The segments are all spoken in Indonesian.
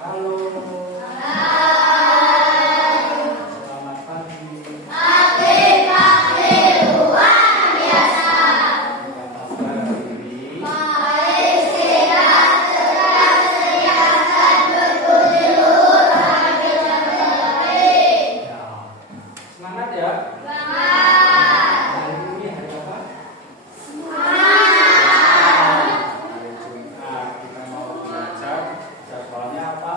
Halo. Selamat pagi. Pagi luar biasa. Apa kabar hari ini? Baik, sehat, tetap sehat, berkulit luhur, bahagia dan baik. Ya. Semangat ya. Semangat. Hari ini hari apa? Semangat. Hari Jumat. Kita mau belajar jadwalnya apa?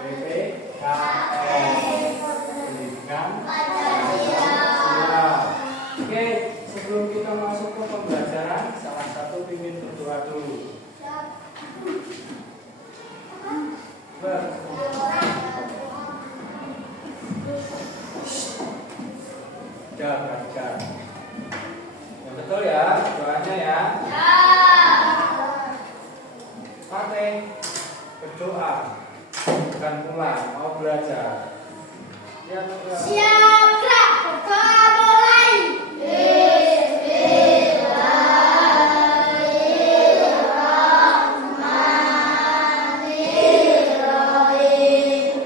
PPKN. Pendidikan Pancasila. Oke, sebelum kita masuk ke pembelajaran, salah satu ingin berdoa dulu. Jaga. Yang betul ya, doanya ya. Pakai berdoa, bukan pulang, mau belajar. Ya, Siap, gerak, berdoa mulai. Bismillahirrahmanirrahim.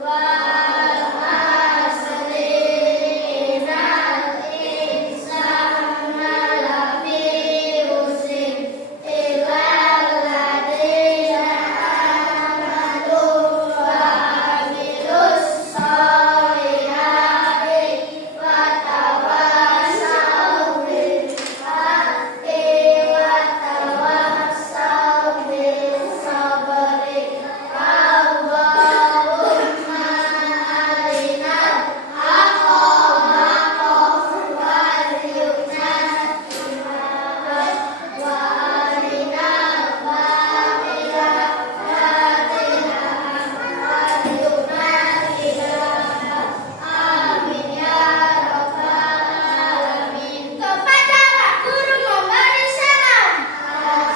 Wal asri innal insana lafi khusr illa alladziina aamanu wa amilus sholihati wa tawassaw bil haqqi wa tawassaw bis sabri. Allahumma arinal haqqa haqqan warzuqna ittiba'ah wa arinal batila batilan warzuqna ijtinabah. Amin ya rabbal alamin. Kepada Pak Guru memberi salam.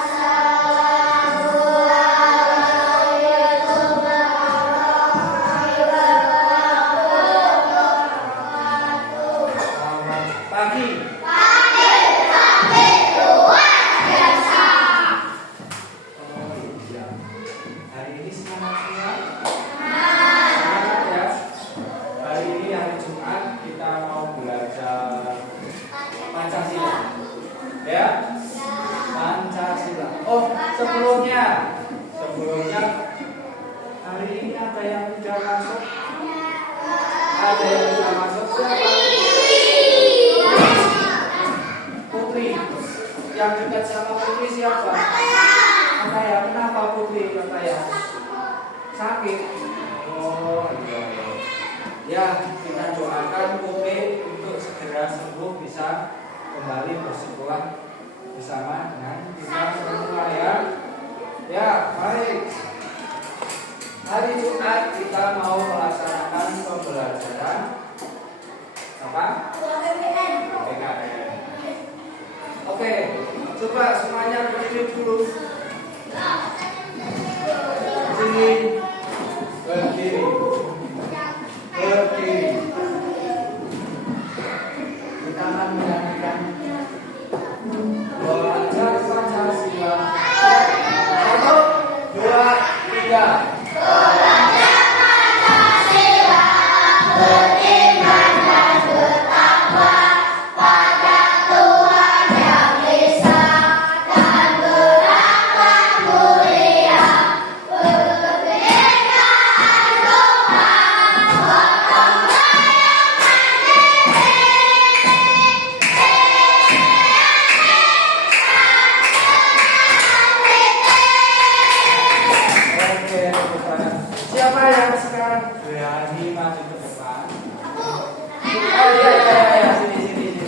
Assalamualaikum warahmatullahi wabarakatuh. selamat pagi. Pagi luar biasa. Oh iya. Hari ini semangat semua. Semangat ya. Hari ini hari Jumat kita mau belajar Pancasila. Ya. Pancasila. Oh, sebelumnya hari ini ada yang sudah masuk. Ada yang sudah masuk siapa? Putri. Yang dekat sama Putri siapa? Kataya. Kenapa Putri Kataya? Sakit. Oh iya. Ya, kita doakan Putri untuk segera sembuh, bisa kembali bersekolah bersama dengan kita semua ya. Ya, mari. Hari Jumat kita mau melaksanakan pembelajaran apa? PKN. Oke, coba semuanya berdiri dulu. Berdiri. Kita akan menyanyikan belajar Pancasila. 1, 2, 3. Beriman dan bertakwa pada Tuhan yang Esa dan berakhlak mulia, berkebinekaan Tuhan, gotong royong Oke, siapa yang sekarang berani maju ke depan? Oh iya, sini.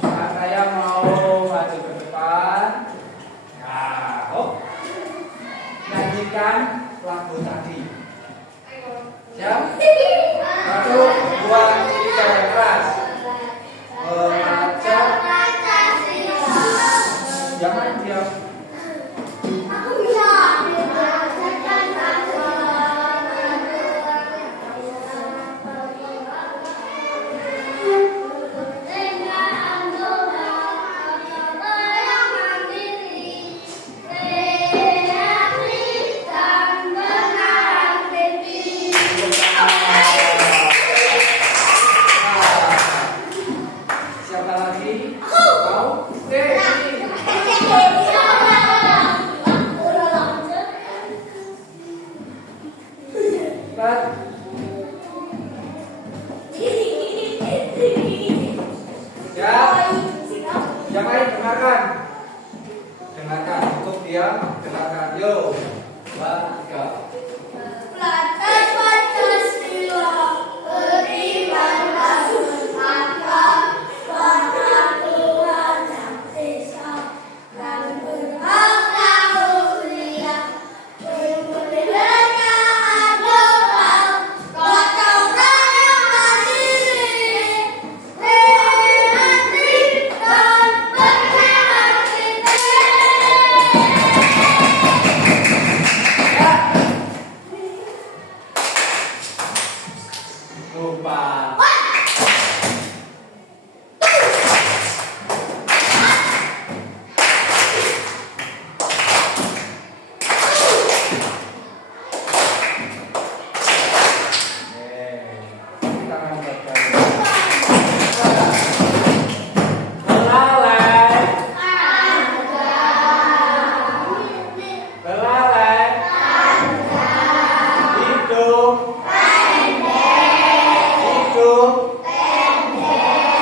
Kataya mau maju ke depan. Ya, nyanyikan lagu tadi. Siap? 1, 2, 3, keras. Belajar. Jangan diam. Dengan doa, silakan. Yo, 2, 3. Pelajar Pancasila beriman pada Tuhan Yang Esa dan berhak mulia berbudaya agama gotong royong mandiri kreatif dan berkreativitas. Lupa. Kita angkat kali. Belalai. Belalai. Hidup. Hidup.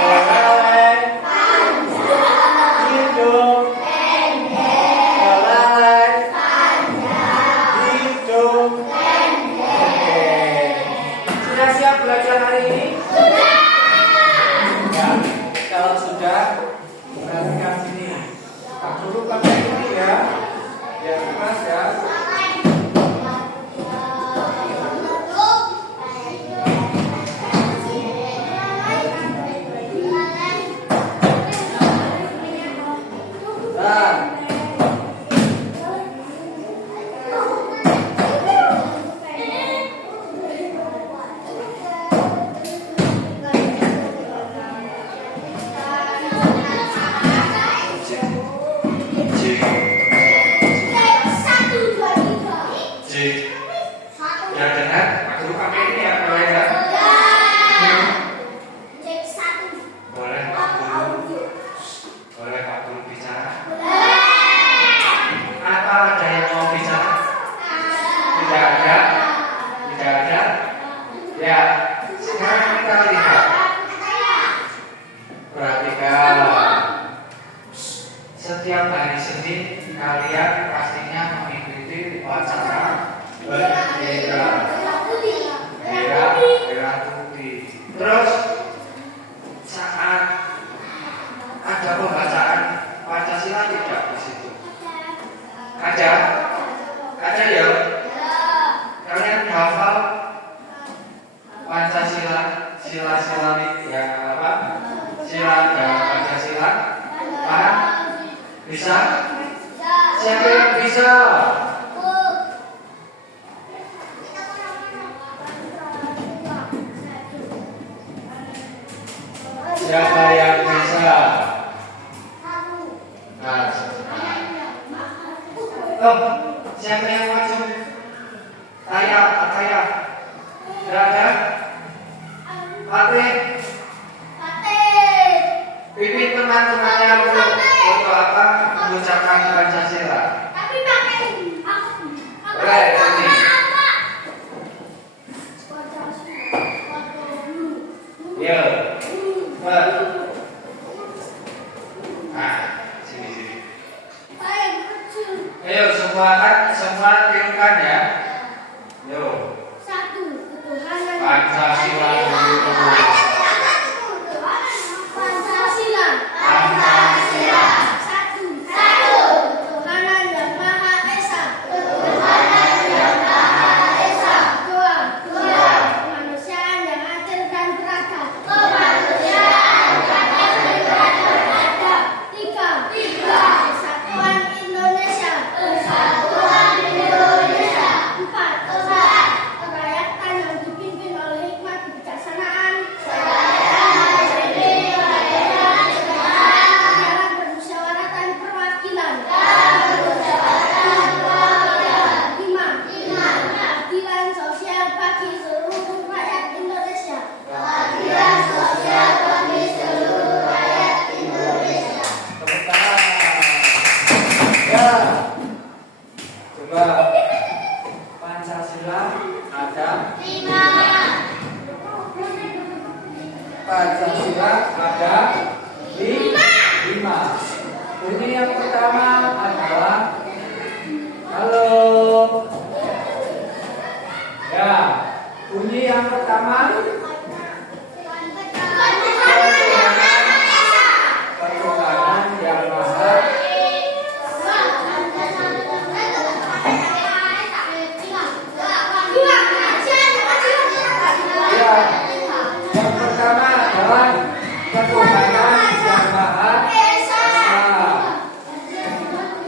Belalai. Hidup. Belalai. Hidup. Oke. Sudah siap belajar hari ini? Ya, kalau sudah, perhatikan sini. Tak dulu pakai ini ya. Ya, keras ya. Dan ya dengar, tak dulu pakai ini ya, boleh ya? Boleh Pak Guru, boleh Pak Guru bicara. Apa ada yang mau bicara? Tidak ada, tidak ada. Ya, sekarang kita lihat. Perhatikan. Setiap hari Senin kalian pastinya mengikuti upacara bendera merah putih. Terus saat ada pembacaan Pancasila tidak di situ? Ada ya. Kalian hafal Pancasila, sila-sila yang apa? Sila dan Pancasila? Paham? Bisa? Siapa yang bisa? Siapa yang bisa? Nah, siapa yang maju? Saya. Tidak ada? Fatih. Pimpin teman-temannya untuk apa? Mengucapkan Pancasila. Boleh, ini. Ya. Nah, sini. Ayo semua tirukan ya. Yo. Pancasila dulu. Pancasila. Tuhanan Yang Maha Esa. Dua. Kemanusiaan yang adil dan beradab. Tiga. Persatuan Indonesia. Empat. Kerakyatan yang dipimpin oleh hikmat kebijaksanaan. Dalam permusyawaratan perwakilan. Lima. Keadilan sosial bagi seluruh rakyat Indonesia. Tepuk tangan. Ya. Coba. Pancasila ada. Pancasila ada 5. Bunyi yang pertama adalah halo. pertama, ketuhanan yang maha. Ya, yang pertama adalah ketuhanan yang maha esa.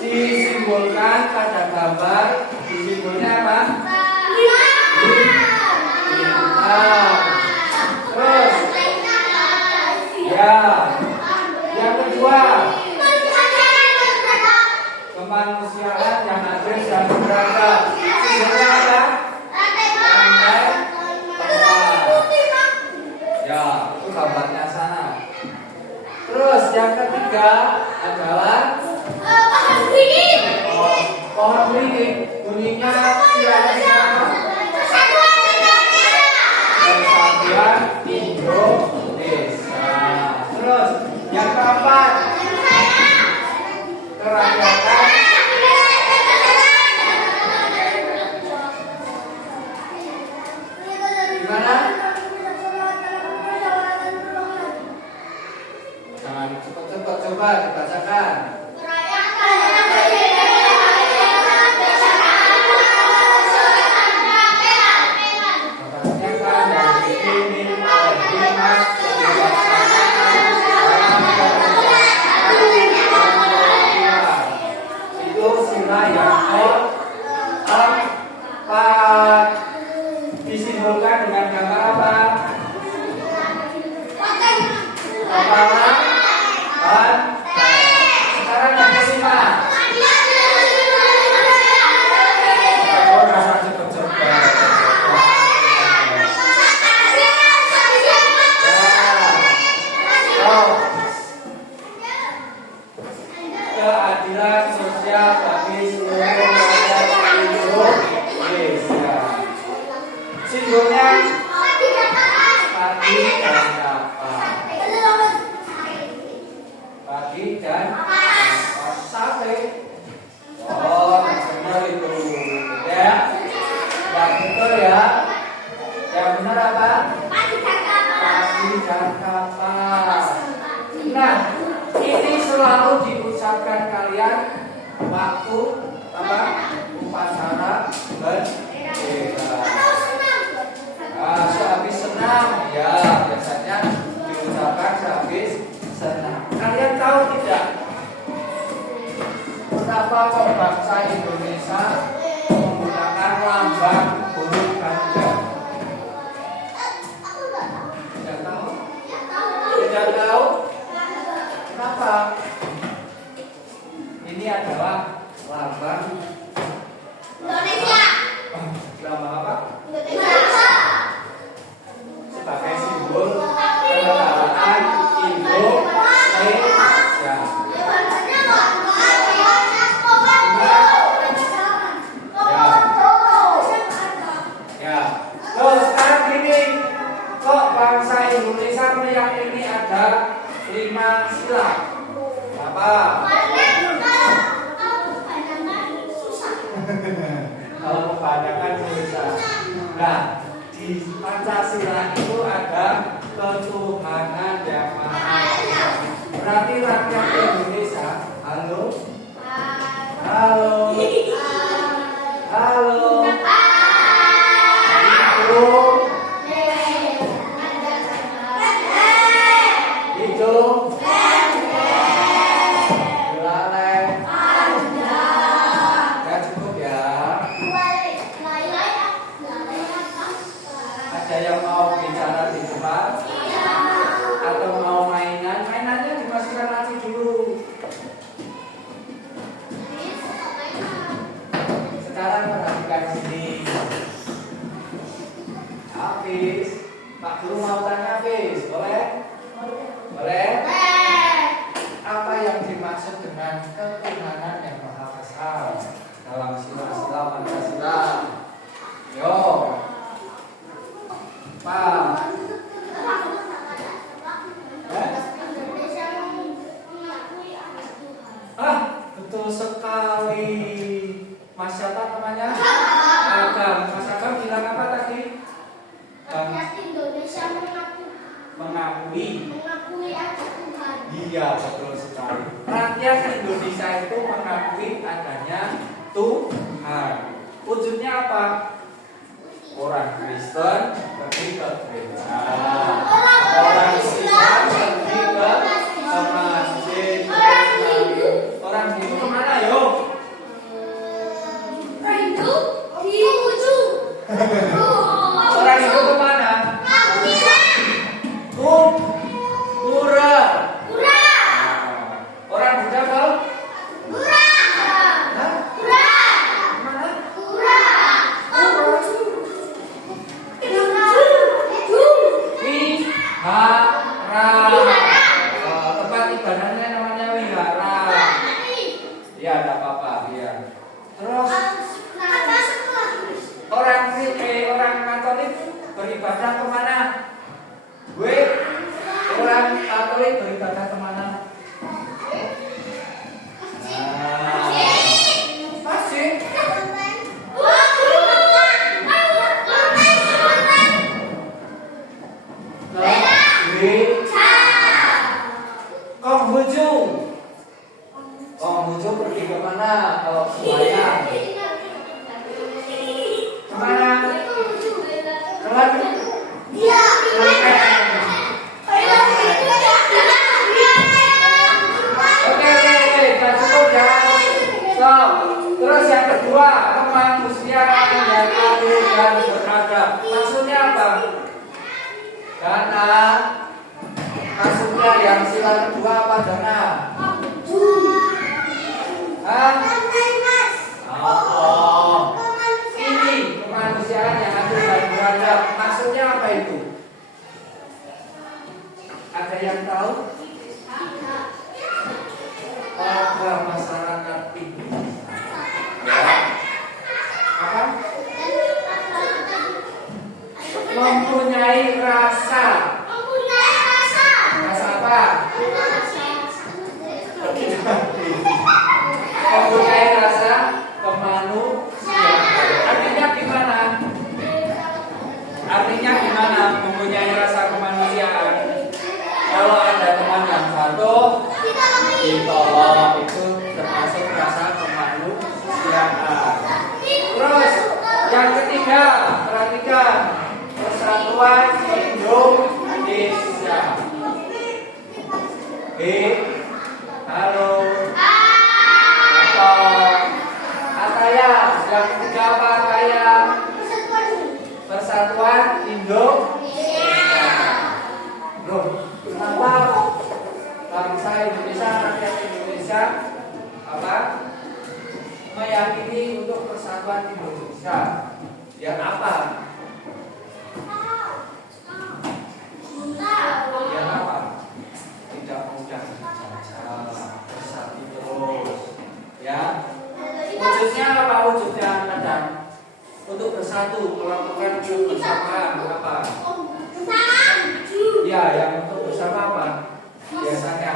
Disimbolkan pada gambar, disimbolnya apa? Bintang. Terus, ya, yang kedua, kemanusiaan yang adil dan beradab. Simbolnya apa? Rantai tempat. Ya, itu gambarnya sana. Terus yang ketiga adalah pohon beringin. Bunyinya kira-kira apa? Persatuan Indonesia. Terus yang keempat, kerakyatan. Gimana? Jangan cepat-cepat, coba dibacakan. Itu sila yang keempat. Disimbolkan dengan gambar apa? Kepala banteng. Sekarang yang kelima. Oh, rasa cepet-cepet. Keadilan sosial bagi seluruh rakyat Indonesia. Simbolnya pagi dan kapan. Pagi dan sate. Oh, benar itu. Ya, yang betul ya. Yang benar apa? Pagi dan kapan. Nah, ini selalu diucapkan kalian waktu apa? Upacara bendera. Sehabis senam, ya biasanya diucapkan sehabis senam. Kalian tahu tidak? Kenapa kok bangsa Indonesia menggunakan lambang burung ganda? Tidak tahu? Tidak tahu? Kenapa? Ini adalah lambang Indonesia. Lambang apa? Indonesia. Sebagai simbol kenegaraan Indonesia. Ya. Terus sekarang gini, kok bangsa Indonesia meyakini ada 5 sila? Apa? Kalau kebanyakan susah. Nah, di Pancasila itu ada ketuhanan yang maha esa. Berarti rakyat Indonesia, halo? Halo? Halo? Hidung? Belalai? Ya cukup ya. Ada yang mau bicara di depan? Atau mau mainan? Mainannya dimasukkan laci dulu. Sekarang perhatikan sini. Hafiz, Pak Guru mau tanya Hafiz, boleh? Boleh? Apa yang dimaksud dengan ketuhanan yang maha esa dalam sila-sila Pancasila? Yo, Pak. Betul sekali. Mas siapa namanya? Agam. Mas Agam bilang apa tadi? mengakui. Mengakui ada Tuhan. Iya, betul sekali. Rakyat Indonesia itu mengakui adanya Tuhan. Wujudnya apa? Orang Kristen pergi ke gereja. Orang Islam pergi ke masjid. Orang Hindu kemana yo? Orang Hindu di ujung. Orang Hindu kemana? Pura. Orang Buddha ke? Hah? Kemana? Wihara. Tempat ibadahnya namanya wihara. Iya, ada apa-apa. Iya. Terus orang Katolik beribadah kemana? Gue orang Katolik beribadah kemana? Masjid. Konghucu pergi kemana? Kalau semuanya kemana? Kemana? Oke, kita cukup ya. So, terus yang kedua, kemanusiaan yang adil dan beradab. Maksudnya apa? Dana. Maksudnya yang sila kedua apa Dana? Hah? Oh, ini kemanusiaan yang adil dan beradab. Maksudnya apa itu? Ada yang tahu? Pada masyarakat ini, ya, apa? Mempunyai rasa. Rasa apa? Mempunyai rasa kemanusiaan. Artinya gimana? Artinya gimana mempunyai rasa kemanusiaan? Kalau ada teman yang jatuh, ditolong, itu termasuk rasa kemanusiaan. Terus yang ketiga, perhatikan Persatuan Indonesia. Halo. Ataya, yang ketiga apa Ataya? Persatuan Indonesia. Loh, kenapa bangsa Indonesia, rakyat Indonesia apa? Meyakini untuk persatuan Indonesia. Ya apa? Ya apa? Tidak mudah dijajah, bersatu terus. Ya. Wujudnya apa wujudnya kadang? Untuk bersatu, melakukan kebersamaan apa? Ya, yang untuk bersama apa? Biasanya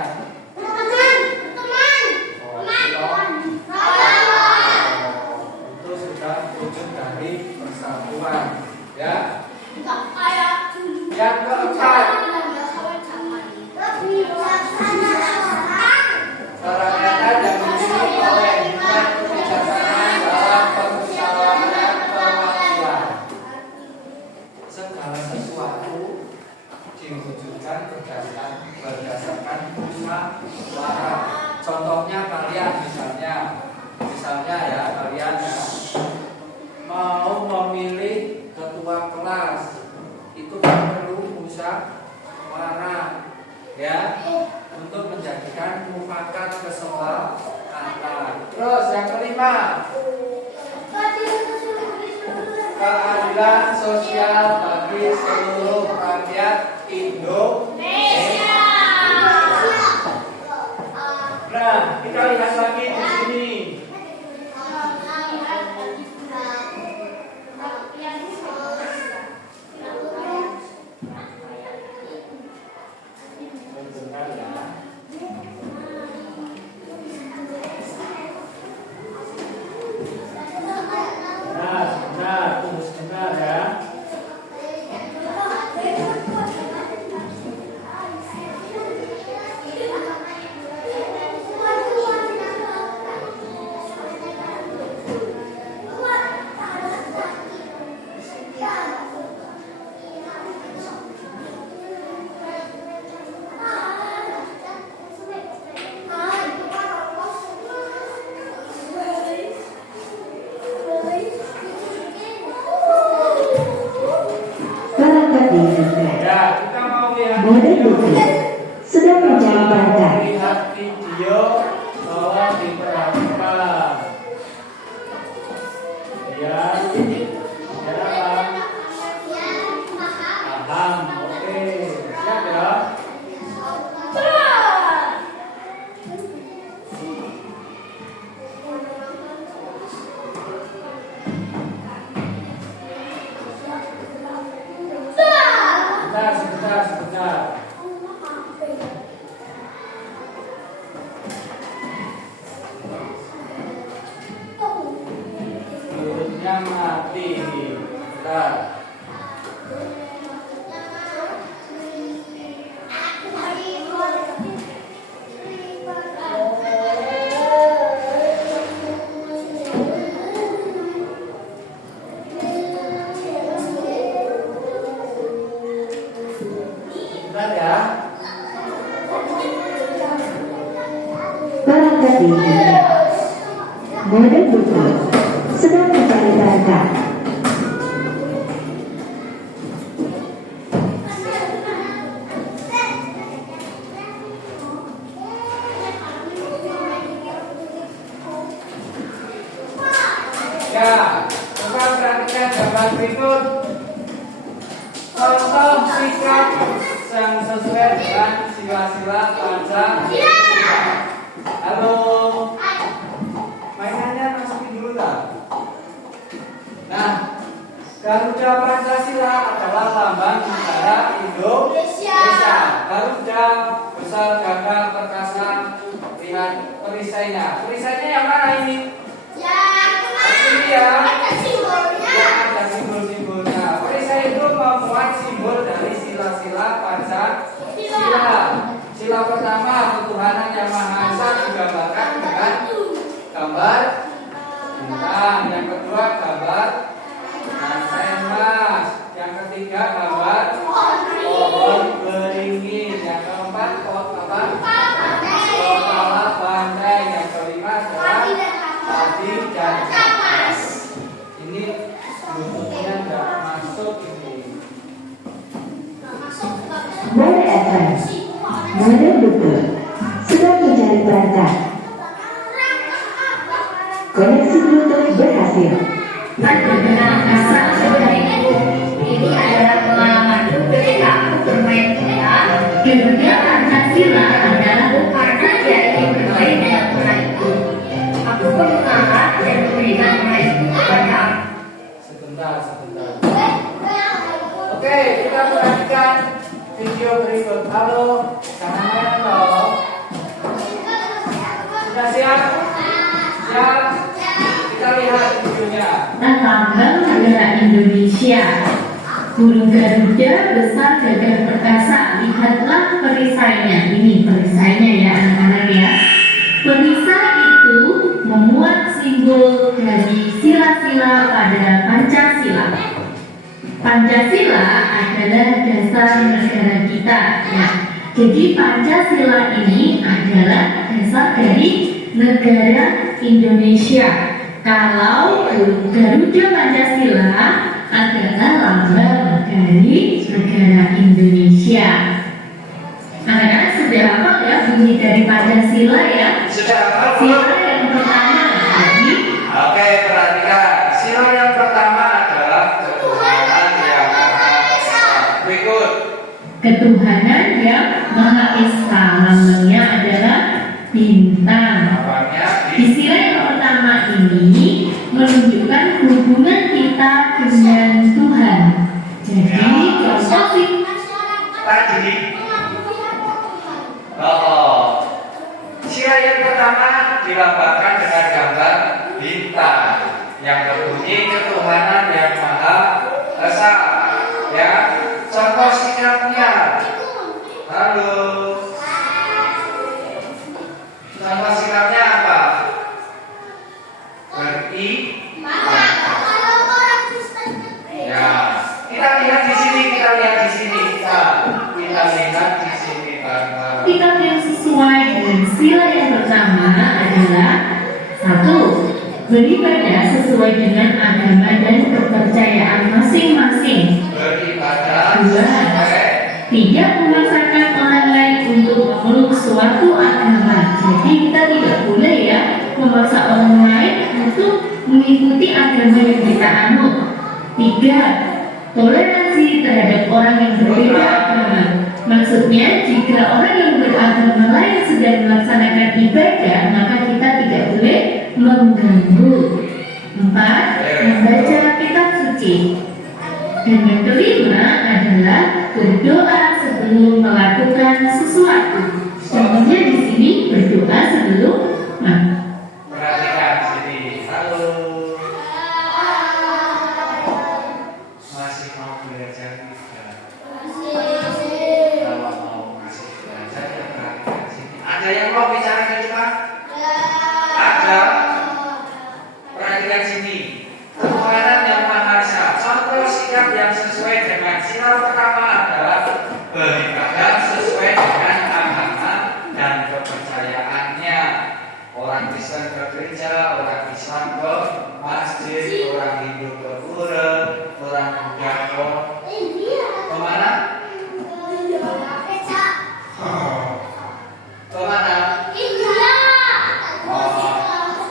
itu sudah wujud dari persatuan. Ya. Yang keempat, kerakyatan yang dimiliki oleh hikmat kebijaksanaan dalam permusyawaratan perwakilan. Segala sesuatu diwujudkan berdasarkan musyawarah. Contohnya kalian misalnya ya kalian ya, mau memilih ketua kelas itu kan perlu musyawarah ya, untuk menjadikan mufakat kesepakatan. Terus yang kelima, keadilan sosial bagi seluruh rakyat Indonesia. Nah, kita lihat lagi di sini. Tunggu sebentar ya. Model buku sedang mencari berkat. Lihat video, tolong diperhatikan. Ya, paham. Oke, siap ya. Sebentar. Mulutnya mati. Sebentar. Sebentar ya. Perangkat dini. Model buku sedang mencari berkat. Ya, coba perhatikan gambar berikut. Contoh sikap yang sesuai dengan sila-sila Pancasila. Halo, mainannya masukin dulu lah. Nah, Garuda Pancasila adalah lambang negara Indonesia. Garuda besar, gagah, perkasa. Lihat perisainya. Perisainya yang mana ini? Ini ya. Ada simbol-simbolnya. Perisai itu memuat simbol dari sila-sila Pancasila. Sila pertama, ketuhanan yang Maha Esa digambarkan dengan gambar bintang. Yang kedua, gambar emas. Yang ketiga, gambar pohon beringin. Yang keempat, kepala banteng. Yang kelima adalah padi dan kapas. Ini bentuknya nggak masuk ini. Model advance. Model buku sedang mencari berkat. Koneksi Bluetooth berhasil. Assalamualaikum. Ini adalah pengalamanku ketika aku bermain bola. Garuda Pancasila adalah karena dia ingin bermain dengan bola itu. Aku pun mengalah dan memberikan bola itu kepada. Sebentar. Oke, kita perhatikan video berikut. Halo, jangan main loh. Sudah siap? Siap? Kita lihat videonya. Lambang negara Indonesia. Burung Garuda besar, gagah perkasa. Lihatlah perisainya. Ini perisainya ya anak-anak ya. Perisai itu memuat simbol dari sila-sila pada Pancasila. Pancasila adalah dasar negara kita ya. Jadi Pancasila ini adalah dasar dari negara Indonesia. Kalau Garuda Pancasila adalah lambang dari negara Indonesia. Anak-anak sudah hafal ya bunyi dari Pancasila ya? Sudah hafal? Sila yang pertama jadi Oke, perhatikan. Sila yang pertama adalah ketuhanan yang Maha Esa. Berikut. ketuhanan yang Maha Esa. Lambangnya adalah bintang. Lambangnya Di sila yang pertama ini menunjukkan hubungan kita dengan Tuhan. Jadi contoh sih tadi. Sila yang pertama dilambangkan dengan gambar bintang yang berbunyi ketuhanan yang Maha Esa. Ya, contoh sikapnya. Halo. Contoh sikapnya apa? Ya, kita lihat di sini. Kita lihat di sini bareng-bareng. sikap yang sesuai dengan sila yang pertama adalah satu, beribadah sesuai dengan agama dan kepercayaan masing-masing. Beribadah Dua, sesuai tidak memaksa agama yang kita anut. 3. Toleransi terhadap orang yang berbeda agama. Maksudnya, jika orang yang beragama lain sedang melaksanakan ibadah, maka kita tidak boleh mengganggu. 4. Membaca kitab suci. Dan yang kelima adalah berdoa sebelum melakukan sesuatu. Contohnya di sini berdoa sebelum makan. Perhatikan sini. Halo. Masih mau belajar tidak? Kalau mau masih belajar ya perhatikan sini. Ada yang mau bicara coba? Ada. Perhatikan sini. Pengeluaran yang maharsa. Contoh sikap yang sesuai dengan sila pertama adalah beribadah sesuai dengan agama dan kepercayaannya. Orang Kristen ke gereja, orang Islam ke masjid, orang Hindu ke pura, orang Buddha ke kemana? Kemana?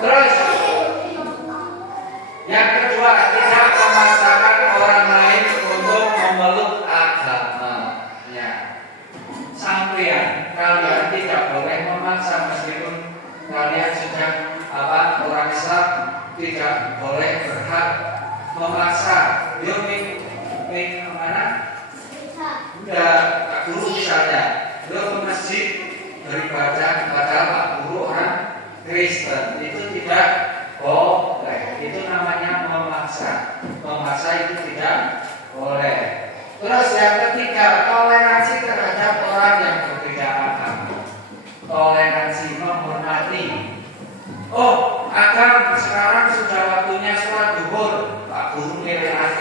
Terus yang kedua, tidak memaksakan orang lain untuk memeluk agamanya. Sampean, kalian tidak boleh memaksa meskipun kalian sudah orang Islam, tidak boleh berhak memaksa. Dia ming kemana? Enggak, Pak Guru misalnya, dia ke masjid beribadah kepada Pak Guru orang Kristen, itu tidak boleh. Itu namanya memaksa. Memaksa itu tidak boleh. Terus yang ketiga, toleransi terhadap orang yang berbeda agama. Toleransi, menghormati. Oh, akan sekarang sudah waktunya sholat zuhur, Pak Guru nilai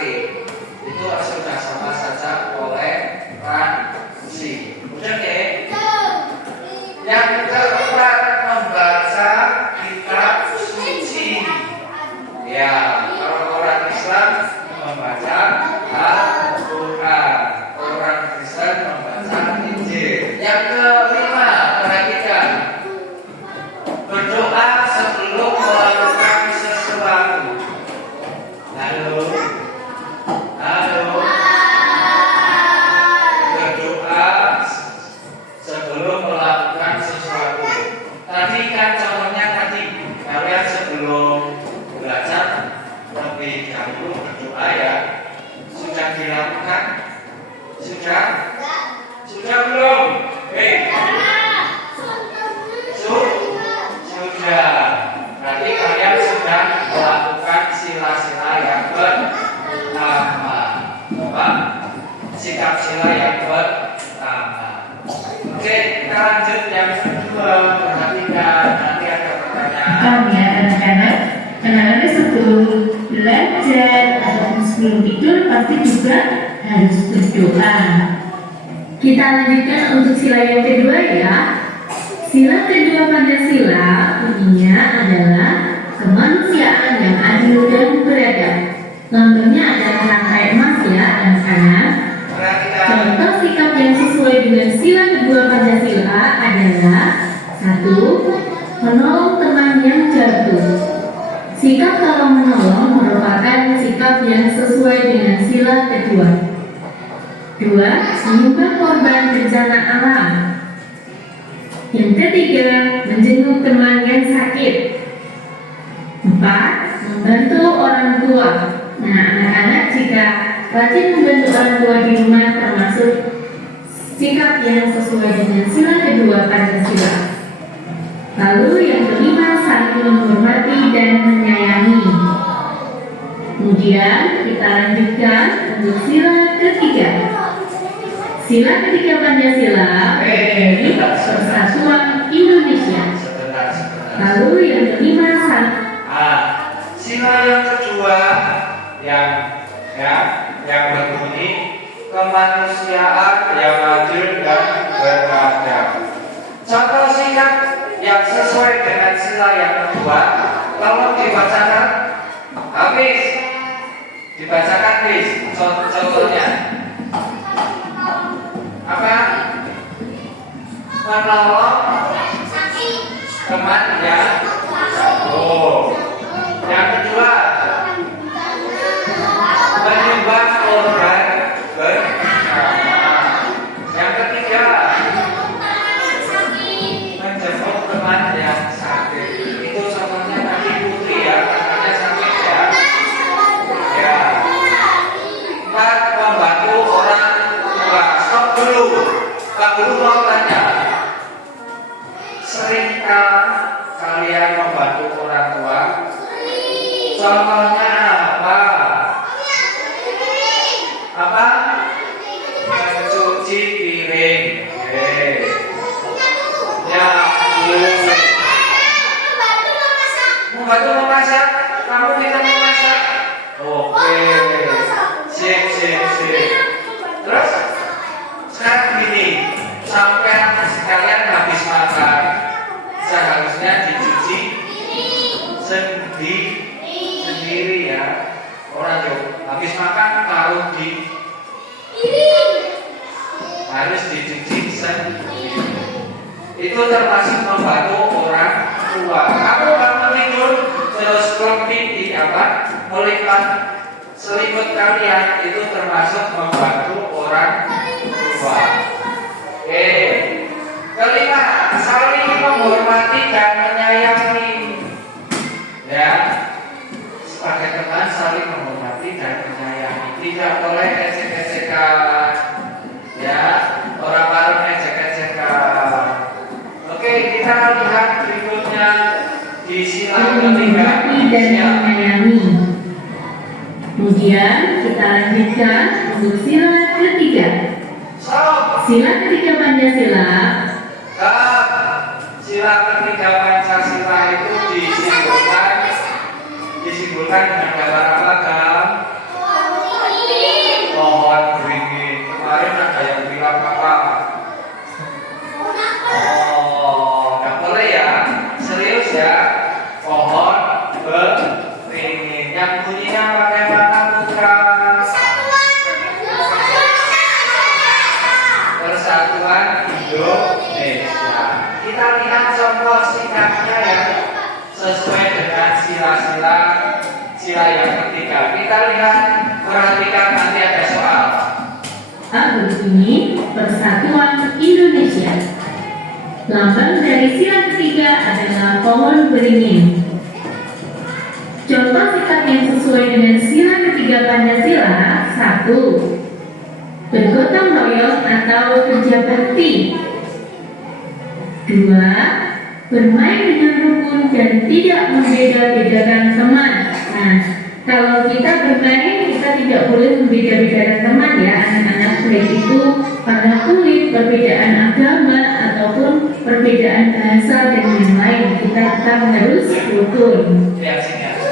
itu sudah sama saja toleransi. Udah deh. Yang keempat, membaca kitab suci. Ya, kalau orang Islam membaca Al-Quran, orang Kristen membaca Injil. Yang kelima, perhatikan, berdoa sebelum melakukan sesuatu. Halo, berdoa sebelum melakukan sesuatu. Tadi kan contohnya kalian sebelum belajar lebih dahulu berdoa ya. Sudah dilakukan? Sudah belum? Sudah. Berarti kalian sudah melakukan sila-sila yang pertama. Apa? Sikap sila yang pertama. Oke, kita lanjut yang kedua. Perhatikan, nanti ada pertanyaan. Ya anak-anak, anak-anak sebelum belajar atau sebelum tidur pasti juga harus berdoa. Kita lanjutkan untuk sila yang kedua ya. Sila kedua Pancasila bunyinya adalah kemanusiaan yang adil dan beradab. Lambangnya adalah rantai emas ya anak-anak. Contoh sikap yang sesuai dengan sila kedua Pancasila adalah 1. Menolong teman yang jatuh. Sikap tolong menolong merupakan sikap yang sesuai dengan sila kedua. 2. Menyumbang korban bencana alam. Yang ketiga, menjenguk teman yang sakit. 4. Membantu orang tua. Nah, anak-anak jika rajin membantu orang tua di rumah termasuk sikap yang sesuai dengan sila kedua Pancasila. Lalu yang kelima, saling menghormati dan menyayangi. Kemudian kita lanjutkan untuk sila ketiga. Sila ketiga Pancasila dari Persatuan Indonesia. Lalu yang kelima, sila yang kedua yang berbunyi kemanusiaan yang adil dan beradab. Contoh sikap yang sesuai dengan sila yang kedua, tolong dibacakan. Habis dibacakan habis. Contohnya apa? Menolong teman yang jatuh. Yang kedua sip. Terus sekarang gini, sampai sekalian habis makan seharusnya dicuci sendiri ya. Orang yuk, habis makan taruh di harus dicuci sendiri. Itu termasuk membantu orang tua. Kamu bangun tidur terus kelopin di apa? Melipat selimut kalian itu termasuk membantu orang tua. Oke. Kelima, saling menghormati dan menyayangi. Ya, sebagai teman saling menghormati dan menyayangi. Tidak boleh ecek-ecekan. Ya, orang baru ecek-ecekan. Oke, kita lihat berikutnya di sila ketiga. Menghormati dan menyayangi. Kemudian kita lanjutkan untuk sila ketiga. Stop. Sila ketiga Pancasila. Stop. Sila ketiga Pancasila itu disimpulkan dengan gambar apa, Gam? Pohon beringin. Kemarin ada yang bilang apa? Oh, nggak boleh ya. Serius ya. Pohon beringin. Yang bunyinya bagaimana, Putra? Persatuan Indonesia. Kita lihat contoh singkatnya ya, sesuai dengan sila yang ketiga. Kita lihat, perhatikan nanti ada soal. A berbunyi Persatuan Indonesia. Lambang dari sila ketiga adalah pohon beringin. Contoh sikap yang sesuai dengan sila ketiga Pancasila. 1. Bergotong royong atau kerja bakti. 2. Bermain dengan rukun dan tidak membeda-bedakan teman. Nah, kalau kita bermain, kita tidak boleh membeda-bedakan teman ya, anak-anak, baik itu warna kulit, perbedaan agama, ataupun perbedaan bahasa dan yang lain. Kita tetap harus rukun.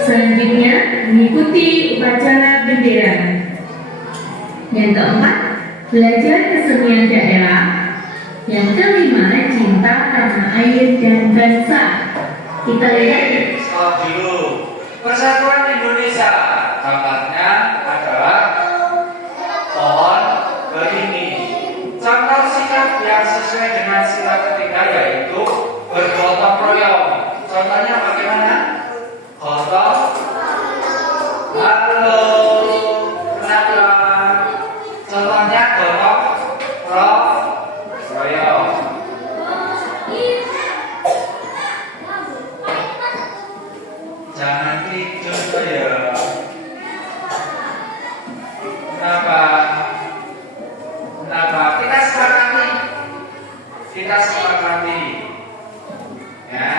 Selanjutnya, mengikuti upacara bendera. Yang keempat, belajar kesenian daerah. Yang kelima, cinta tanah air dan bangsa. Kita lihat. Stop dulu. Persatuan Indonesia, gambarnya adalah pohon beringin. Contoh sikap yang sesuai dengan sila ketiga yaitu bergotong royong. Contohnya bagaimana? Gotong. Halo. Kenapa? Contohnya gotong royong. Jangan tidur ya. Kenapa? Kita sepakati. Ya.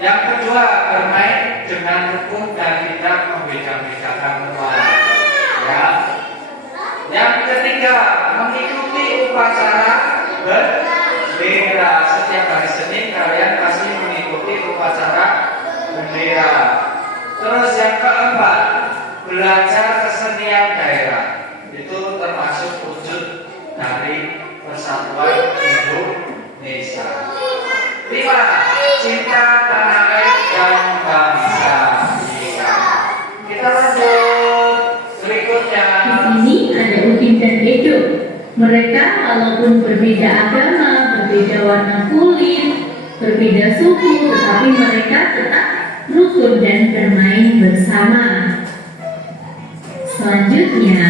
Yang kedua, bermain dengan rukun dan tidak membeda-bedakan teman. Ya. Yang ketiga, mengikuti upacara bendera. Setiap hari Senin kalian pasti mengikuti upacara bendera. Terus yang keempat, belajar kesenian daerah. Itu termasuk wujud dari persatuan Indonesia. 5. Cinta tanah air dan bangsa. Kita lanjut berikutnya. Di sini ada Udin dan Edo. Mereka walaupun berbeda agama, berbeda warna kulit, berbeda suku, tetapi mereka tetap rukun dan bermain bersama. Selanjutnya,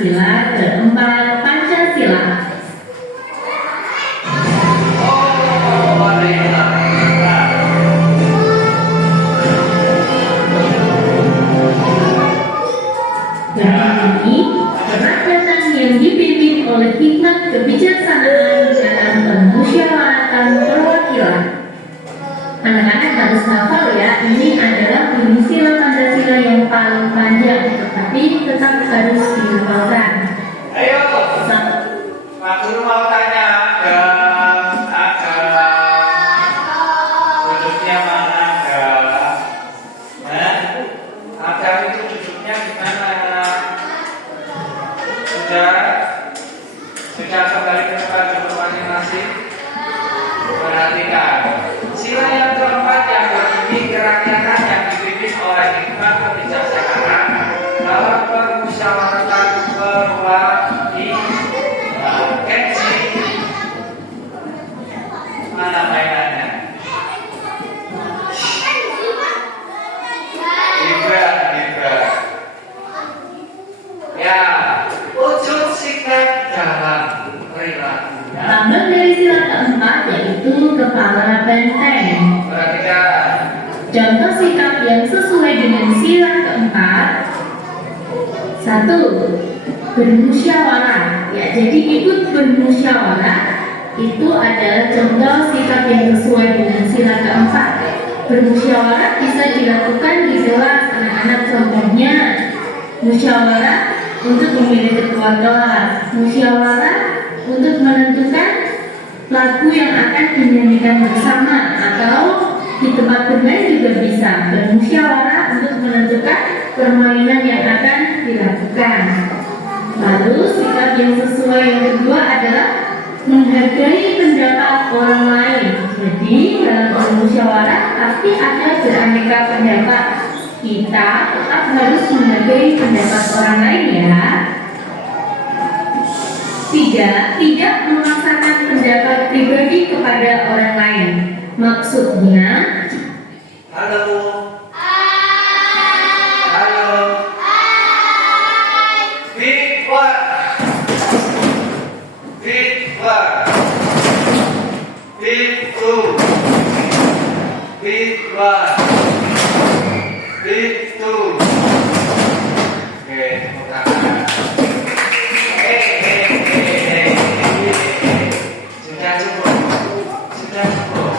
sila keempat Pancasila. Berbunyi, kerakyatan yang dipimpin oleh hikmat kebijaksanaan dalam permusyawaratan perwakilan. Anak-anak harus hafal ya, ini adalah bunyi sila Pancasila yang paling panjang, tetapi tetap harus dihafalkan. Ayo, Pak Guru mau tanya, ada duduknya mana ada? Ada itu duduknya di mana? Satu, bermusyawarah. Ya, jadi ikut bermusyawarah itu adalah contoh sikap yang sesuai dengan sila keempat. Bermusyawarah bisa dilakukan di kelas anak-anak, contohnya musyawarah untuk memilih ketua kelas, musyawarah untuk menentukan lagu yang akan dinyanyikan bersama, atau di tempat bermain juga bisa bermusyawarah untuk menentukan permainan yang akan dilakukan. Lalu sikap yang sesuai yang kedua adalah menghargai pendapat orang lain. Jadi dalam bermusyawarah pasti ada beraneka pendapat. Kita tetap harus menghargai pendapat orang lain ya. Tiga, tidak memaksakan pendapat pribadi kepada orang lain. Maksudnya, Halo. Halo. Big one. Big one. Big two. Big one. Big two. Oke, tepuk tangan. Sudah cukup. Sudah cukup.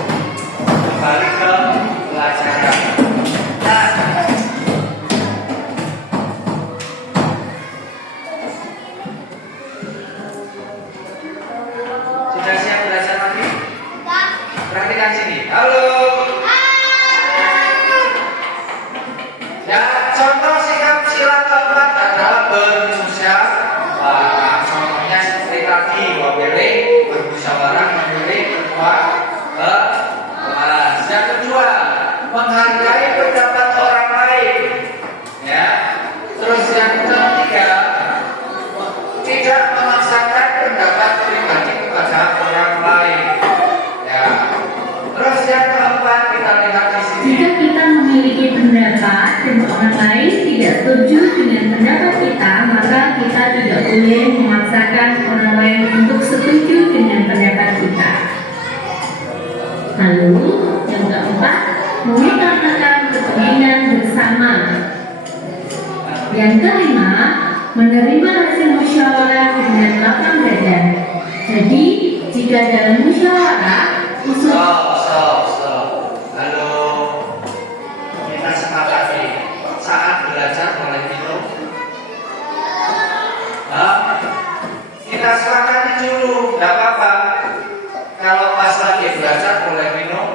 Kembali ke pelajaran. Nah, sudah siap belajar lagi? Perhatikan sini. Halo. Ya, contoh sikap sila keempat adalah bermusyawarah. Contohnya seperti tadi, memilih bermusyawarah memilih ketua kelas. Yang kedua, menghargai pendapat orang lain. Ya. Terus yang ketiga, tidak memaksakan pendapat pribadi kepada orang lain. Ya. Terus yang keempat, kita lihat di sini. jika kita memiliki pendapat dan orang lain tidak setuju dengan pendapat kita, maka kita tidak boleh memaksakan orang lain untuk setuju dengan pendapat kita. Lalu, yang keempat, mengutamakan kepentingan bersama. Yang kelima, menerima hasil musyawarah dengan lapang dada. Jadi, jika dalam musyawarah, usul Stop. Halo. Kita sepakati saat belajar boleh minum. Kita sepakati dulu, nggak apa-apa. Kalau pas lagi belajar boleh minum.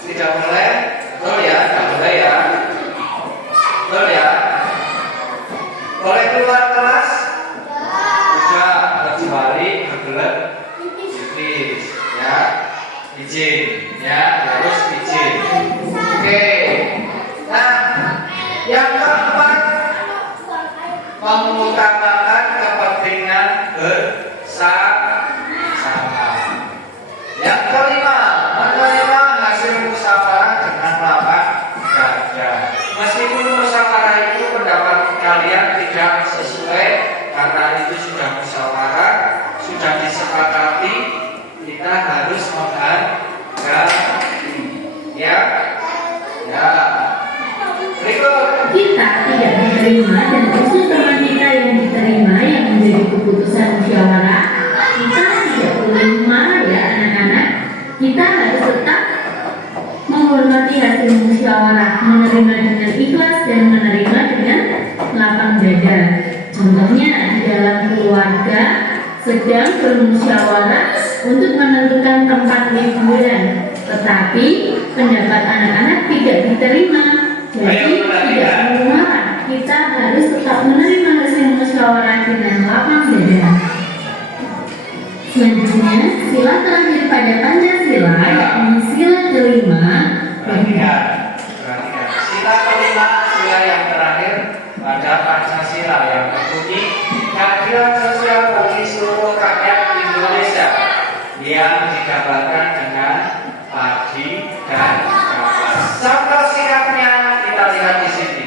Tidak boleh, betul ya? Nggak boleh ya? Betul ya? Boleh keluar kelas? Tidak, kecuali kebelet pipis, ya. Izin, ya, harus izin. Oke. Nah, yang keempat, mengutamakan kepentingan bersama. Yang kelima, menerima hasil musyawarah dengan lapang dada. Meskipun musyawarah itu pendapat kalian tidak sesuai, karena itu sudah musyawarah, sudah disepakati, kita harus menghargai. Ya. Berikut. kita tidak diterima dan usul teman kita yang diterima yang menjadi keputusan musyawarah, kita tidak boleh marah ya anak-anak. Kita harus tetap menghormati hasil musyawarah, menerima dengan ikhlas dan menerima dengan lapang dada. Contohnya di dalam keluarga sedang bermusyawarah untuk menentukan tempat liburan, tetapi pendapat anak-anak tidak diterima. Jadi tidak marah, kita harus tetap menerima hasil musyawarah dengan lapang dada. Selanjutnya, sila terakhir pada Pancasila, yakni sila kelima. Perhatikan. Sila kelima, sila yang terakhir pada Pancasila yang berbunyi keadilan sosial bagi seluruh rakyat Indonesia yang digambarkan dengan padi dan kapas. Contoh sikapnya kita lihat di sini.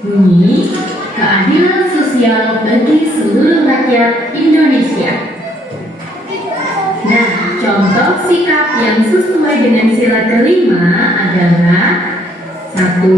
Bunyi, keadilan sosial bagi seluruh rakyat Indonesia. Nah, contoh sikap yang sesuai dengan sila kelima adalah satu,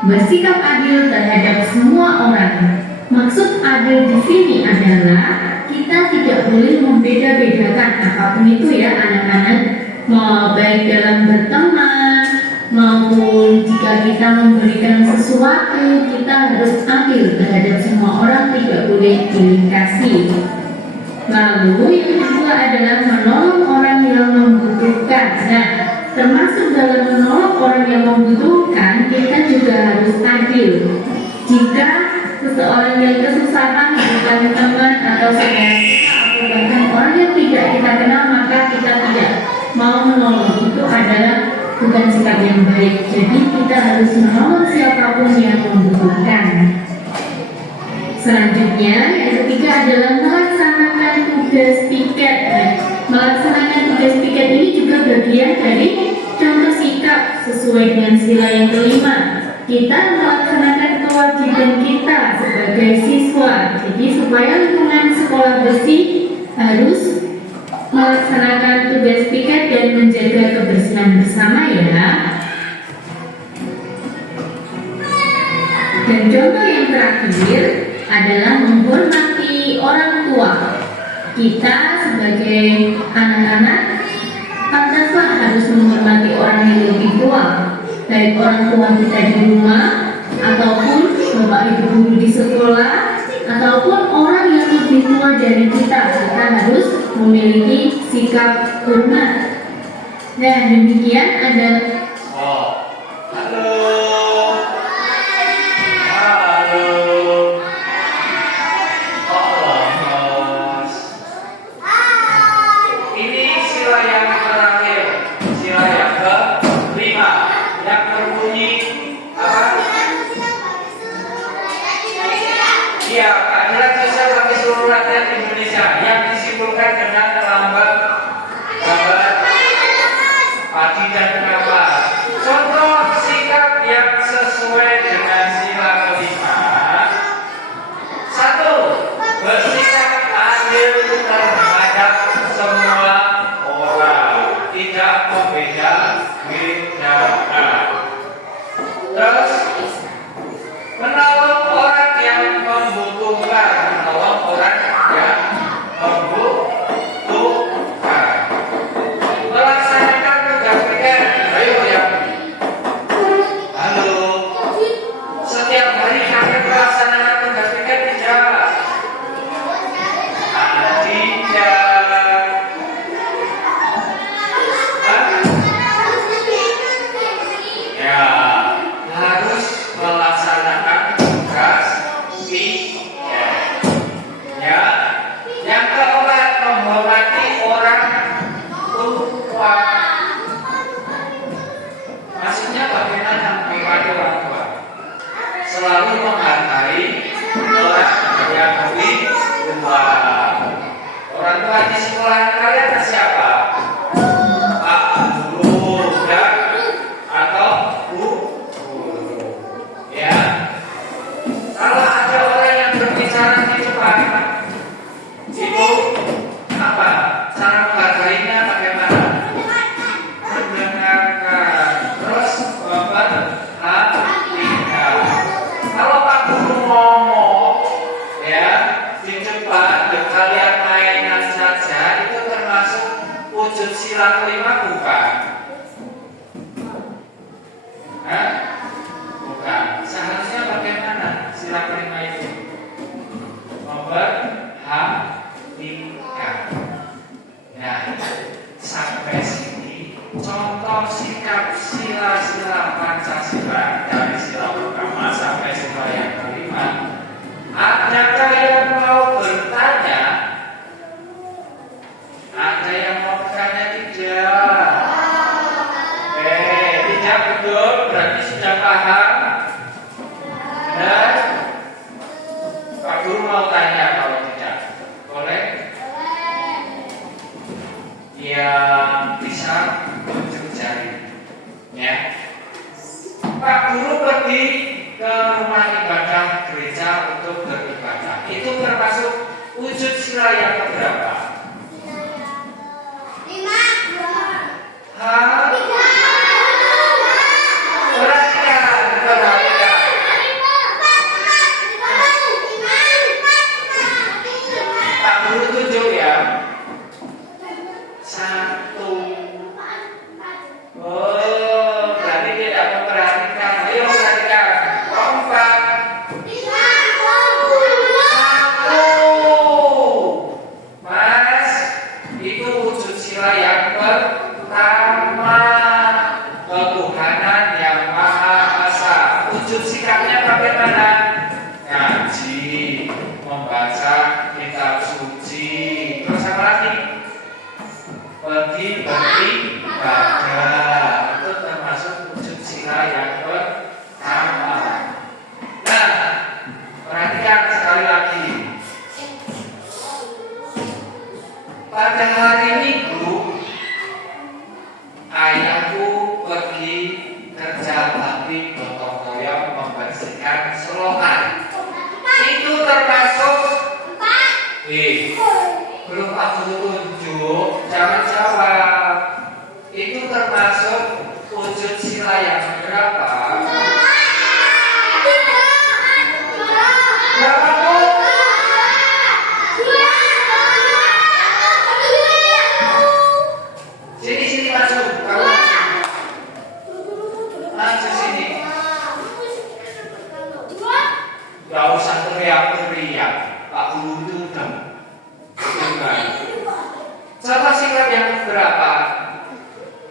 bersikap adil terhadap semua orang. Maksud adil di sini adalah kita tidak boleh membeda-bedakan apapun itu ya anak-anak, mau baik dalam berteman maupun jika kita memberikan sesuatu, kita harus adil terhadap semua orang, tidak boleh pilih kasih. Lalu yang kedua adalah menolong orang yang membutuhkan. Nah, termasuk dalam menolong orang yang membutuhkan, kita juga harus adil. Jika seseorang yang kesusahan, bukan teman atau saudara atau bahkan orang yang tidak kita kenal, maka kita tidak mau menolong. Itu adalah bukan sikap yang baik. Jadi kita harus menolong siapapun yang membutuhkan. Selanjutnya, yang ketiga adalah melaksanakan tugas piket. Melaksanakan tugas piket ini juga bagian dari contoh sikap sesuai dengan sila yang kelima. Kita melaksanakan kewajiban kita sebagai siswa. Jadi supaya lingkungan sekolah bersih harus melaksanakan tugas piket dan menjaga kebersihan bersama ya. Dan contoh yang terakhir adalah menghormati orang tua. Kita sebagai anak-anak pantaslah harus menghormati orang yang lebih tua, baik orang tua kita di rumah ataupun bapak ibu guru di sekolah ataupun orang yang lebih tua dari kita. Kita harus memiliki sikap hormat. Nah, demikian ada Halo. Halo. Lemes. Ini sila yang terakhir, sila yang kelima, yang berbunyi apa? Iya, keadilan sosial bagi seluruh rakyat Indonesia yang disimpulkan dengan lambang gambar padi dan kapas. Contoh sikap yang sesuai dengan sila kelima. 1. Bersikap adil terhadap semua orang, tidak membeda-bedakan. Terus menolong orang yang membutuhkan, menolong orang yang membutuhkan. Melaksanakan tugas piket. Ayo ya. Halo. Setiap hari kami melaksanakan tugas piket tidak? Tidak. Ya, harus melaksanakan tugas piket. Ya. Yang keempat, menghormati orang tua. Maksudnya bagaimana menghormati orang tua? Selalu menghargai orang yang lebih tua. Orang tua di sekolah kalian siapa? Pak guru dan atau bu guru. Ya. Kalau ada orang yang berbicara di depan, itu apa? Cara menghargainya bagaimana? Mendengarkan, terus memperhatikan. Kalau Pak Guru ngomong, ya di depan, kalian mainan saja, itu termasuk wujud sila kelima bukan? Hah? Bukan. Seharusnya bagaimana sila kelima itu? Memperhatikan. Nah, sampai sini contoh sikap sila-sila Pancasila dari sila pertama sampai sila yang kelima. Adakah yang mau bertanya? Ada yang mau bertanya tidak? wujud sikapnya bagaimana? Ngaji, membaca kitab suci, terus apa lagi? Pergi beribadah, itu termasuk wujud sila yang pertama. Nah, perhatikan sekali lagi. Pada hari Minggu, ayahku pergi kerja bakti gotong royong membersihkan selokan. Itu termasuk belum aku tunjuk, jangan jawab. Itu termasuk wujud sila yang berapa? Berapa Bu? Sini maju, kamu maju sini. Gak usah teriak-teriak, Pak Guru itu udah. Contoh sikap yang berapa?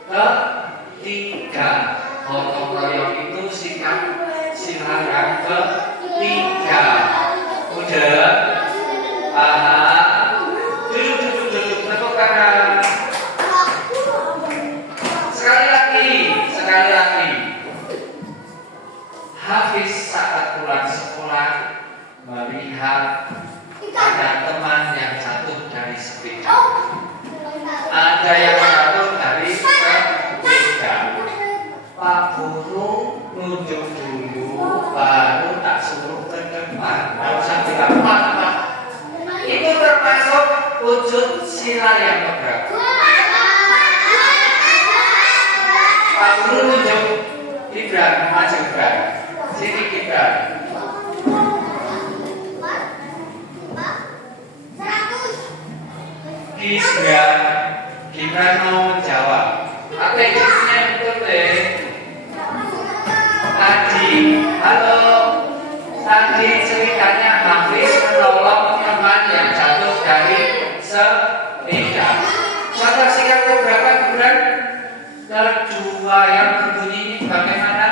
Ketiga. Gotong royong itu sikap sila yang ketiga. Udah? Duduk. Tepuk tangan. Sekali lagi. Hafiz saat pulang sekolah melihat ada teman yang jatuh dari sepeda. Ada yang jatuh dari sepeda. Pak Guru nunjuk dulu, baru tak suruh ke depan. Nggak usah bilang Pak. Itu termasuk wujud sila yang keberapa? Pak Guru nunjuk Gibran, maju Gibran. Sini Gibran. Gibran mau jawab. Apa yang betul deh? Tadi ceritanya Hafiz menolong teman yang jatuh dari sepeda. Contoh sikap berapa Gibran? Kedua yang berbunyi ini bagaimana?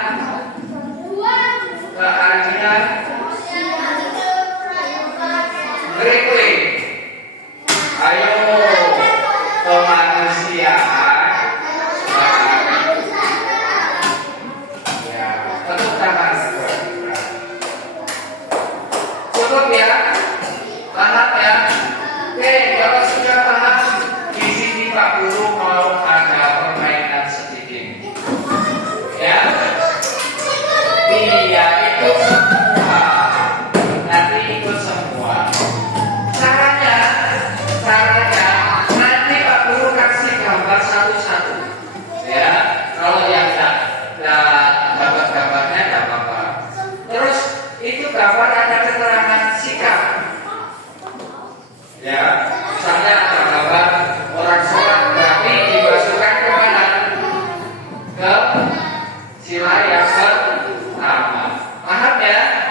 Keadilan berikut. Ayo kemanusiaan. Ya, tepuk tangan. Cukup ya, paham ya. Oke, kalau sudah paham, di sini Pak Guru mau ada permainan sedikit. Ya, iya ikut semua. Nanti ikut semua. Caranya nanti Pak Guru kasih gambar satu-satu. Ya, kalau yang tak dapat gambarnya tidak apa-apa. Terus itu gambar ada keterangan sikap. Ya, misalnya ada gambar orang sholat berarti dimasukkan ke mana? Ke sila yang pertama. Paham ya?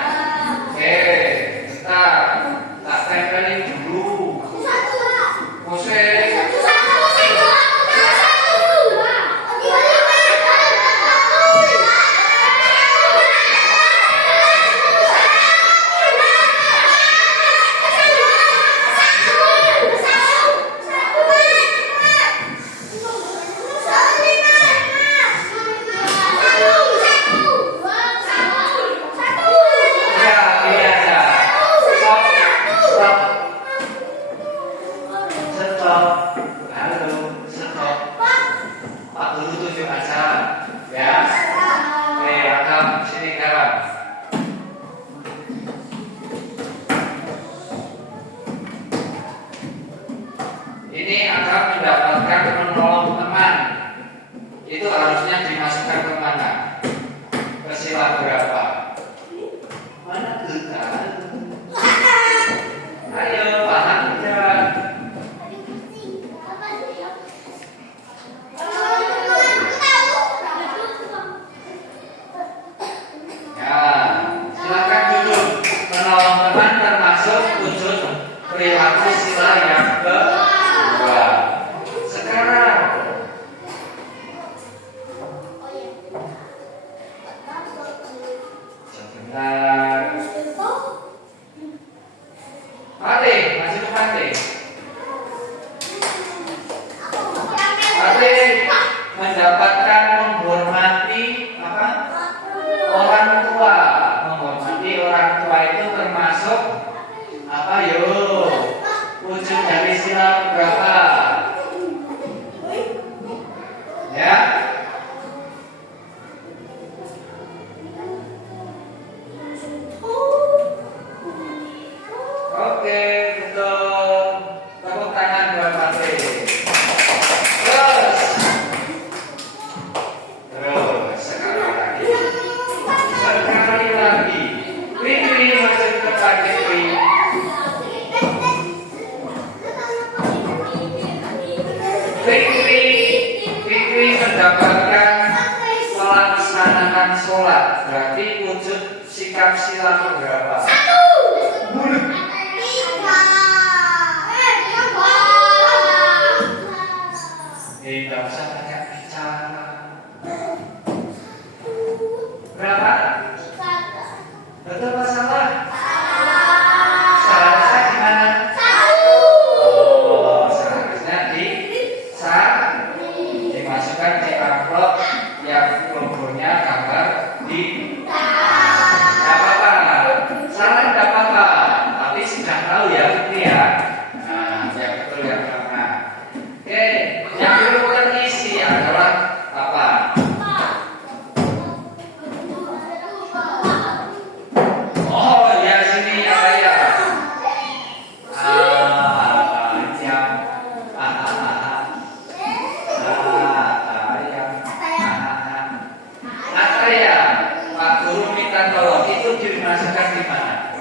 Sebentar. Fatih, masih ke Fatih. Fatih mendapatkan menghormati apa? Orang tua. Menghormati orang tua itu termasuk apa? Yuk, wujud dari sila berapa? Ya. Oke, betul. Tepuk tangan buat Fatih. Terus sekali lagi. Fikri masuk ke tempat Fikri. Fikri mendapatkan melaksanakan sholat. Berarti wujud sikap sila berapa? Tidak usah banyak bicara. Berapa? Betul apa salah? Salahnya di mana? Oh, salahnya dimasukkan di amplop yang logonya gambar di. Tidak apa-apa. Salah tidak apa-apa. Tapi sudah tahu ya, Fikri ya. Nah, yang betul yang mana? Oke, yang belum terisi adalah apa? Oh ya, sini apa ya? Ataya. Pak Guru minta tolong itu dimasukkan di mana?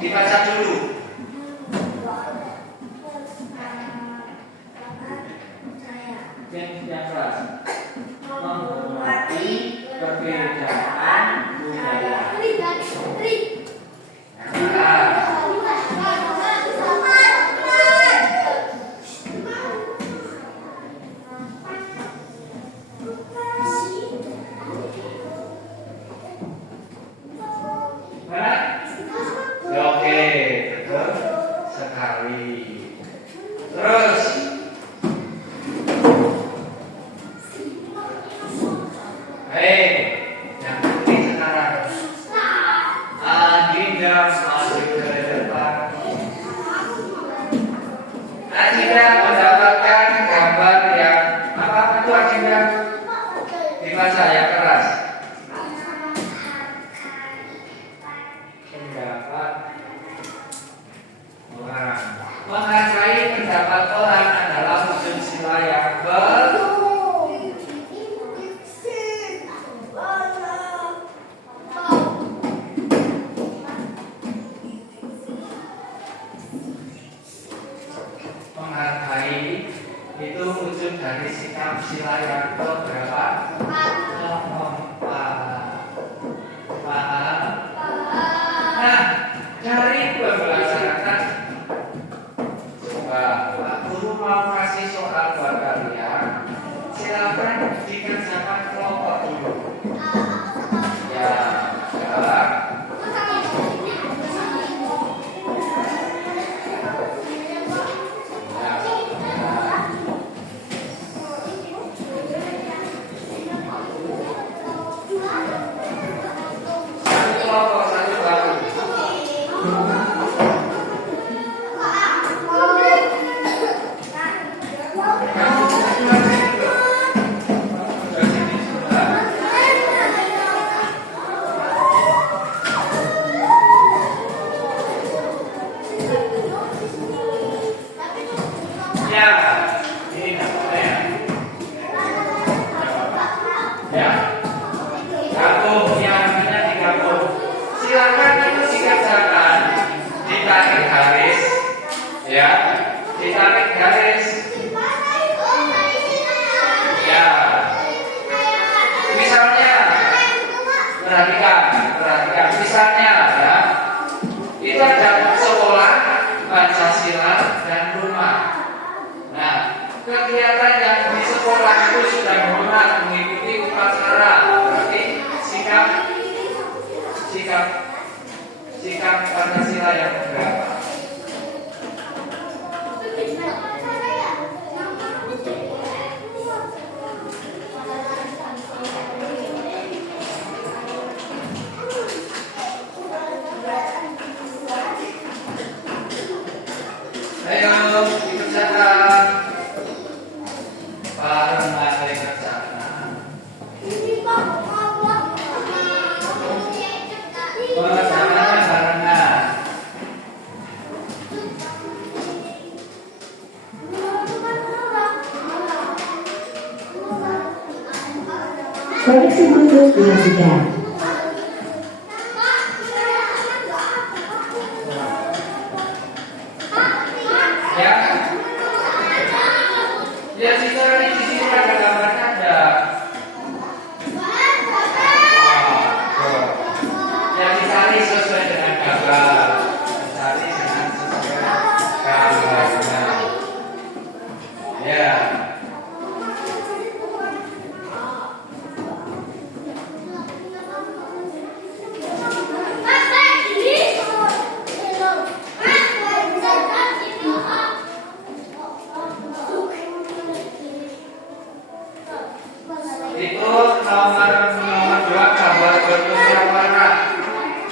Dibaca dulu. Yang keras. Menghormati perbedaan budaya. Oke, betul sekali. Terus, yang penting sekarang Adinda masuk ke depan. Adinda mendapatkan gambar yang apa itu Adinda? Dibaca yang keras. Pendapat orang. Menghargai pendapat orang adalah wujud sila yang menghargai itu wujud dari sikap sila yang berapa? Paham. Nah, dari pembelajaran tadi, Pak Guru mau kasih soal buat kalian. Silakan dikerjakan kelompok dulu. Ya, sekarang. Silakan itu dikerjakan, ditarik garis, ya, ditarik garis, ya. Misalnya, perhatikan, misalnya ya, itu ada sekolah, Pancasila dan rumah. Nah, kegiatan yang di sekolah itu sudah hormat mengikuti upacara, berarti sikap sikap Pancasila yang berapa? Ayo dikerjakan. Bareng lagi kerjakan. Kerjakannya barengan. Koreksi Bluetooth dimatikan. Ya. Ya secara di sini ada gambarnya ada. Ya dicari sesuai dengan gambar. Dicari dengan sesuai gambarnya. Ya. Itu nomor 2 gambar bermusyawarah.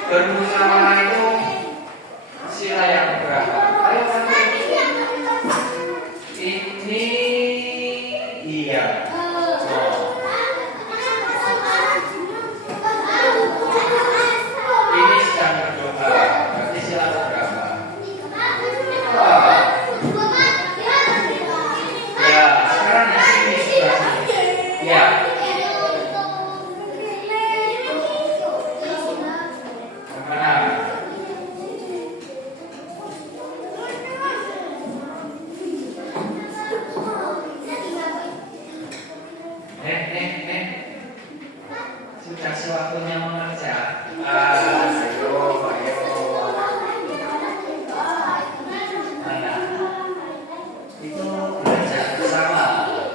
Bermusyawarah itu sila yang berapa? Ayo nanti. Ini iya. Ini sedang berdoa. Berarti sila berapa? Oh. Ya, sekarang di sini sebelah sini. Ya. Mana? Sudah sewaktunya mengerja. Ayo. Mana? Itu belajar bersama.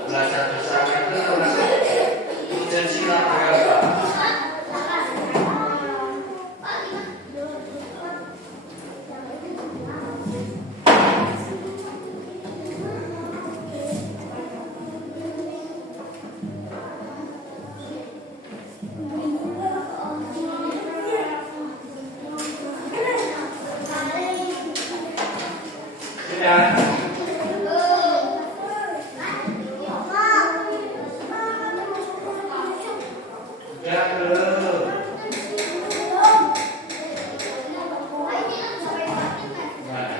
Belajar bersama itu termasuk wujud sila berapa? Sudah. Sudah belum? Mana?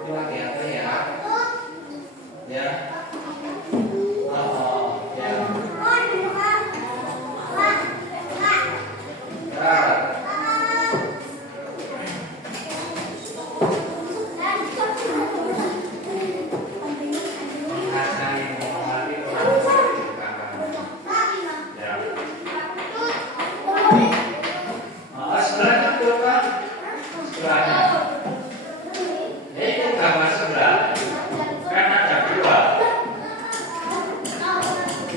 Itu lagi apa ya? Ya. Oh, ya. Ya. Menghargai, menghormati orang yang diciptakan. Ya. Sebelahnya betul kan? Sebelahnya. Itu gambar sebelah. Kan ada 2.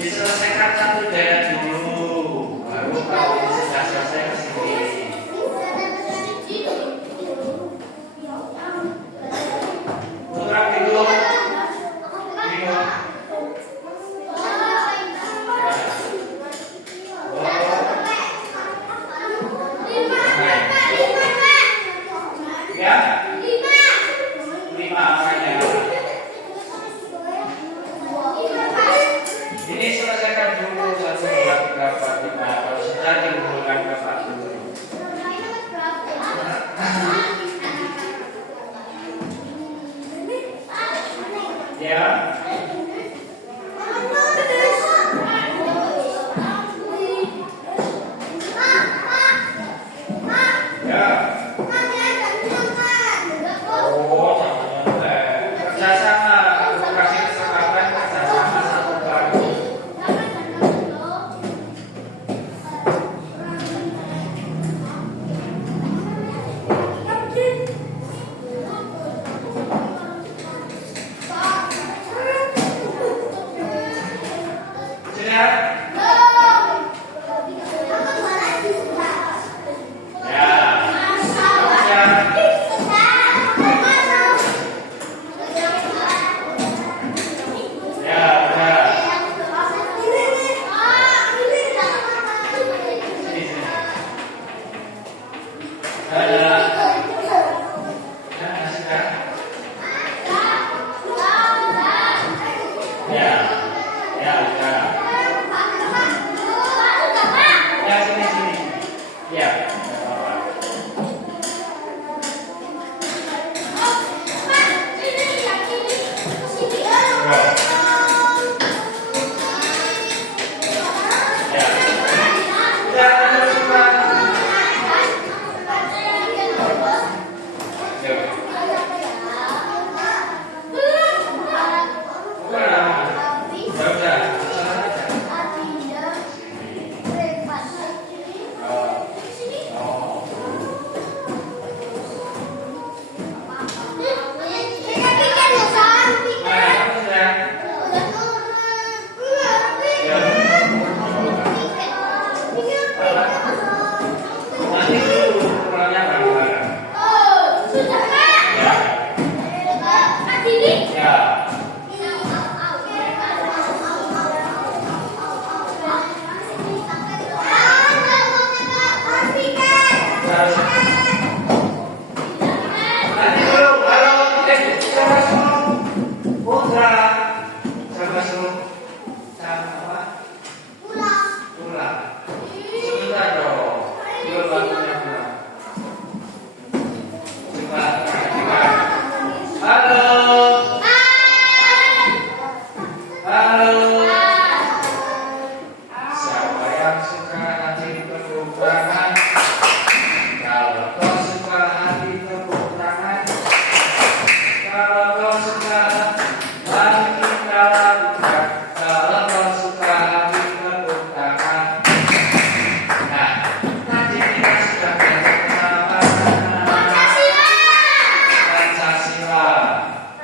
Diselesaikan satu daerah dulu. Baru kalau ini sudah selesai ke sini. Putra bingung. Bingung. Oh. Nanti dulu pulangnya bareng-bareng. Ya. Ya. Nanti dulu, halo, siapa suruh? Putra. Siapa suruh? Siapa apa? Pulang. Sebentar dong. Dua waktunya pulang. Coba perhatikan. Halo. Halo. Siapa yang suka hati tepuk tangan? Kalau kau suka hati tepuk tangan. Kalau kau suka, mari kita lakukan. Kalau kau suka hati tepuk tangan. Nah, tadi kita sudah belajar tentang Pancasila.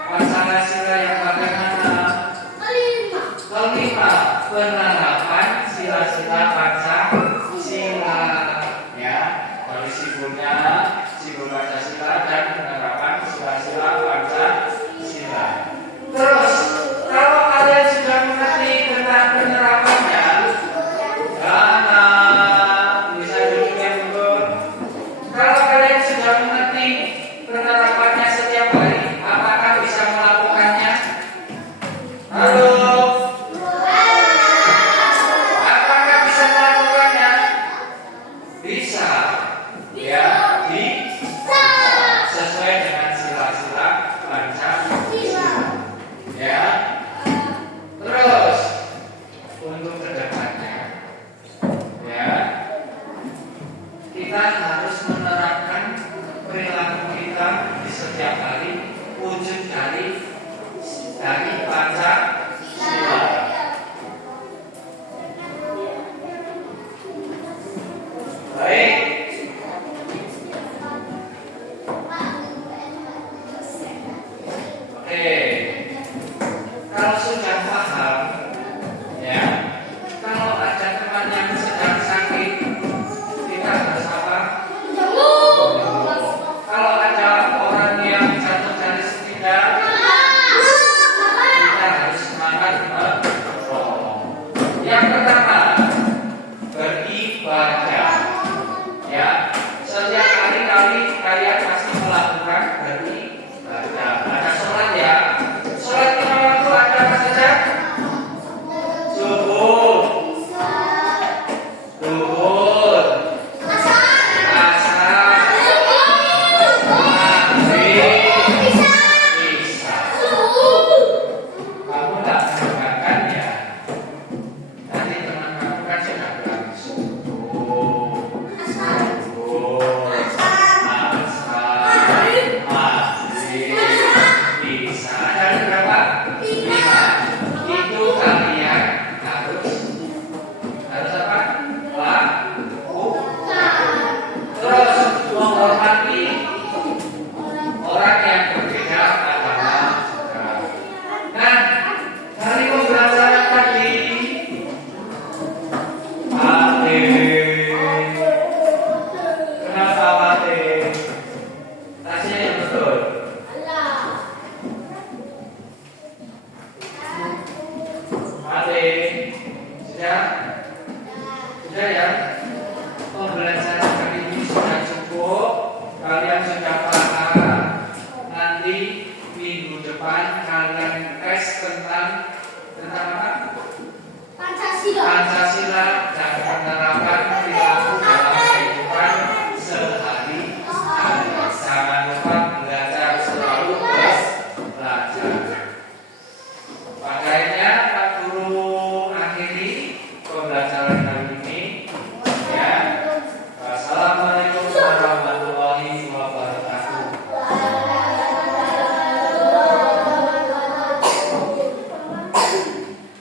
Pancasila yang bagaimana? Kelima, penerapan sila-sila Pancasila. Ya, dari simbolnya, simbol Pancasila dan penerapan sila-sila Pancasila. Terus, kalau kalian sudah mengerti tentang penerapannya, bisa duduk yang betul. Kalau kalian sudah mengerti penerapannya setiap hari, apakah bisa melakukannya? Halo? Apakah bisa melakukannya? Bisa. Ya, bisa. Sesuai dengan sila-sila Pancasila. Ya. Terus, untuk kedepannya, ya, kita harus menerapkan perilaku kita di setiap hari wujud dari Pancasila. Baik. Oke. Kalau sudah paham, ya, kalau ada teman yang sedang sakit, kita harus apa? Kalau ada orang yang jatuh dari sepeda, kita harus semangat menolong. Yang pertama, beribadah.